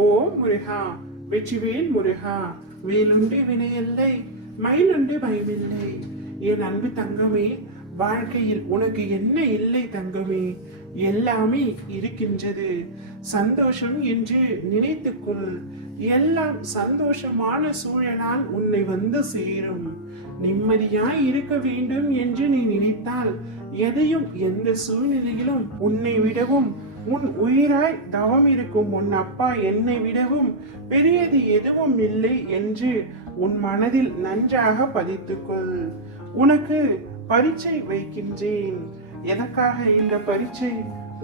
ஓ முருகா, வெற்றிவேல் முருகா, வேலுண்டு வினையில்லை, மயிலுண்டு பயமில்லை. என் அன்பு தங்கமே, வாழ்க்கையில் உனக்கு என்ன இல்லை தங்கமே? எல்லாமே இருக்கின்றது. சந்தோஷம் என்று நினைத்துக்கொள். எல்லாம் சந்தோஷமான சூழலால் உன்னை வந்து சேரும். நிம்மதியாய் இருக்க வேண்டும் என்று நீ நினைத்தால் எதையும் எந்த சூழ்நிலையிலும் உன்னை விடவும் உன் உயிராய் தவம் இருக்கும் உன் அப்பா என்னை விடவும் பெரியது எதுவும் இல்லை என்று உன் மனதில் நன்றாக பதித்துக்கொள். உனக்கு பரீட்சை வைக்கின்றேன். எதற்காக இந்த பரீட்சை?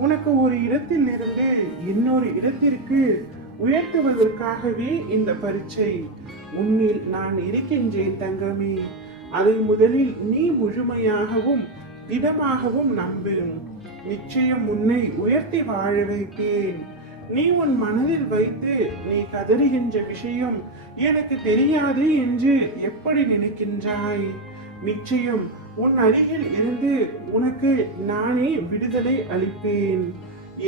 உனக்கு ஒரு இடத்தில் இருந்து இன்னொரு இடத்திற்கு உயர்த்துவதற்காகவே இந்த பரீட்சை. உன்னில் நான் இருக்கின்றேன் தங்கமே. அதை முதலில் நீ முழுமையாகவும் திடமாகவும் நம்பு. நிச்சயம் உன்னை உயர்த்தி வாழ வைப்பேன். நீ உன் மனதில் வைத்து நீ கதறுகின்ற விஷயம் எனக்கு தெரியாது என்று எப்படி நினைக்கின்றாய்? நிச்சயம் உன் அருகில் இருந்து உனக்கு நானே விடுதலை அளிப்பேன்.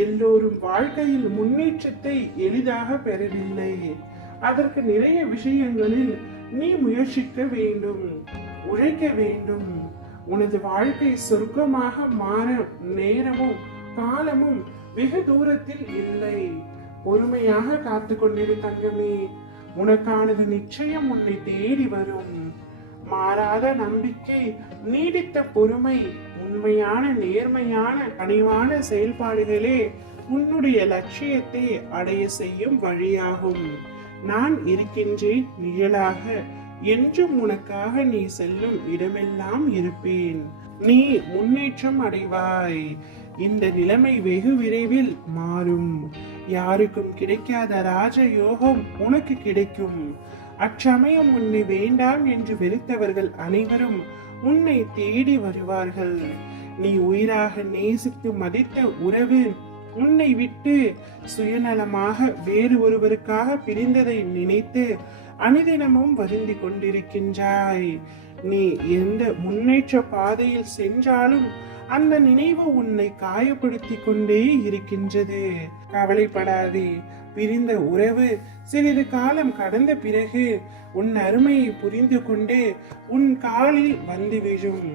எல்லோரும் வாழ்க்கையில் முன்னேற்றத்தை எளிதாக பெறவில்லை. அதற்கு நிறைய விஷயங்களில் நீ முயற்சிக்க வேண்டும், உழைக்க வேண்டும். உனது வாழ்க்கை சொர்க்கமாக மாற நேரமும் காலமும் வெகு தூரத்தில் இல்லை. பொறுமையாக காத்து கொண்டிரு தங்கமே. உனக்கானது நிச்சயம் உன்னை தேடி வரும். மாறாத நம்பிக்கை, நீடித்த பொறுமை, உண்மையான நேர்மையான கனிவான செயல்பாடுகளே உன்னுடைய லட்சியத்தை அடைய செய்யும் வழியாகும். நான் இருக்கின்றேன் நிழலாக. என்றும் உனக்காக நீ செல்லும் இடமெல்லாம் இருப்பேன். நீ முன்னேற்றம் அடைவாய். இந்த நிலைமை வெகு விரைவில் மாறும். யாருக்கும் கிடைக்காத ராஜ யோகம் உனக்கு கிடைக்கும். அச்சமயம் உன்னை வேண்டாம் என்று வெறுத்தவர்கள் அனைவரும் உன்னை தேடி வருவார்கள். நீ உயிராக நேசித்து மதித்த உறவு உன்னை விட்டு சுயநலமாக வேறு ஒருவருக்காக பிரிந்ததை நினைத்து அனுதினமும் வருந்தி கொண்டிருக்கின்றாய். நீ எந்த முன்னேற்ற பாதையில் சென்றாலும் அந்த நினைவு உன்னை காயப்படுத்தி கொண்டே இருக்கின்றது. கவலைப்படாதே. பிரிந்த உறவு சிறிது காலம் கடந்த பிறகு உன் அருமையை புரிந்து கொண்டு உன் காலில் வந்து விழும்.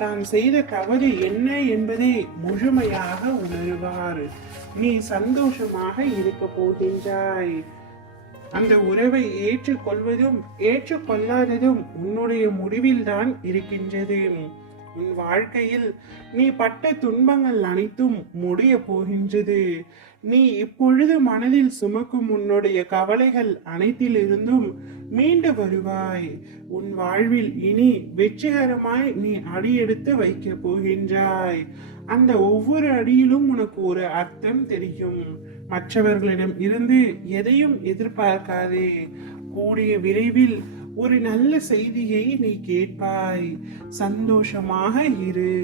தான் செய்த தவறு என்ன என்பதை முழுமையாக உணர்வார். நீ சந்தோஷமாக இருக்க போகின்றாய். அந்த உறவை ஏற்றுக்கொள்வதும் ஏற்றுக்கொள்ளாததும் உன்னுடைய முடிவில் தான் இருக்கின்றது. உன் வாழ்க்கையில் நீ பட்ட துன்பங்கள் அனைத்தும் முடிய போகின்றது. நீ இப்பொழுது மனதில் சுமக்கும் உன்னுடைய கவலைகள் அனைத்திலிருந்தும் மீண்டு வருவாய். உன் வாழ்வில் இனி வெற்றிகரமாய் நீ அடியெடுத்து வைக்க போகின்றாய். அந்த ஒவ்வொரு அடியிலும் உனக்கு ஒரு அர்த்தம் தெரியும். மற்றவர்களிடம் இருந்து எதையும் எதிர்பார்க்காதே. கூடிய விரைவில் ஒரு நல்ல செய்தியை நீ கேட்பாய். சந்தோஷமாக இரு.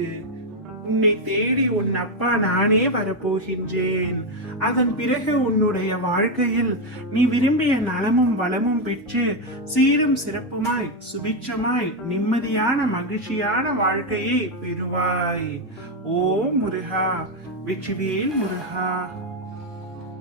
உன்னை தேடி உன் அப்பா நானே வரப்போகின்றேன். அதன் பிறகு உன்னுடைய வாழ்க்கையில் நீ விரும்பிய நலமும் வளமும் பெற்று சீரும் சிறப்புமாய் சுபிட்சமாய் நிம்மதியான மகிழ்ச்சியான வாழ்க்கையை பெறுவாய். ஓ முருகா, வெற்றிவேல் முருகா.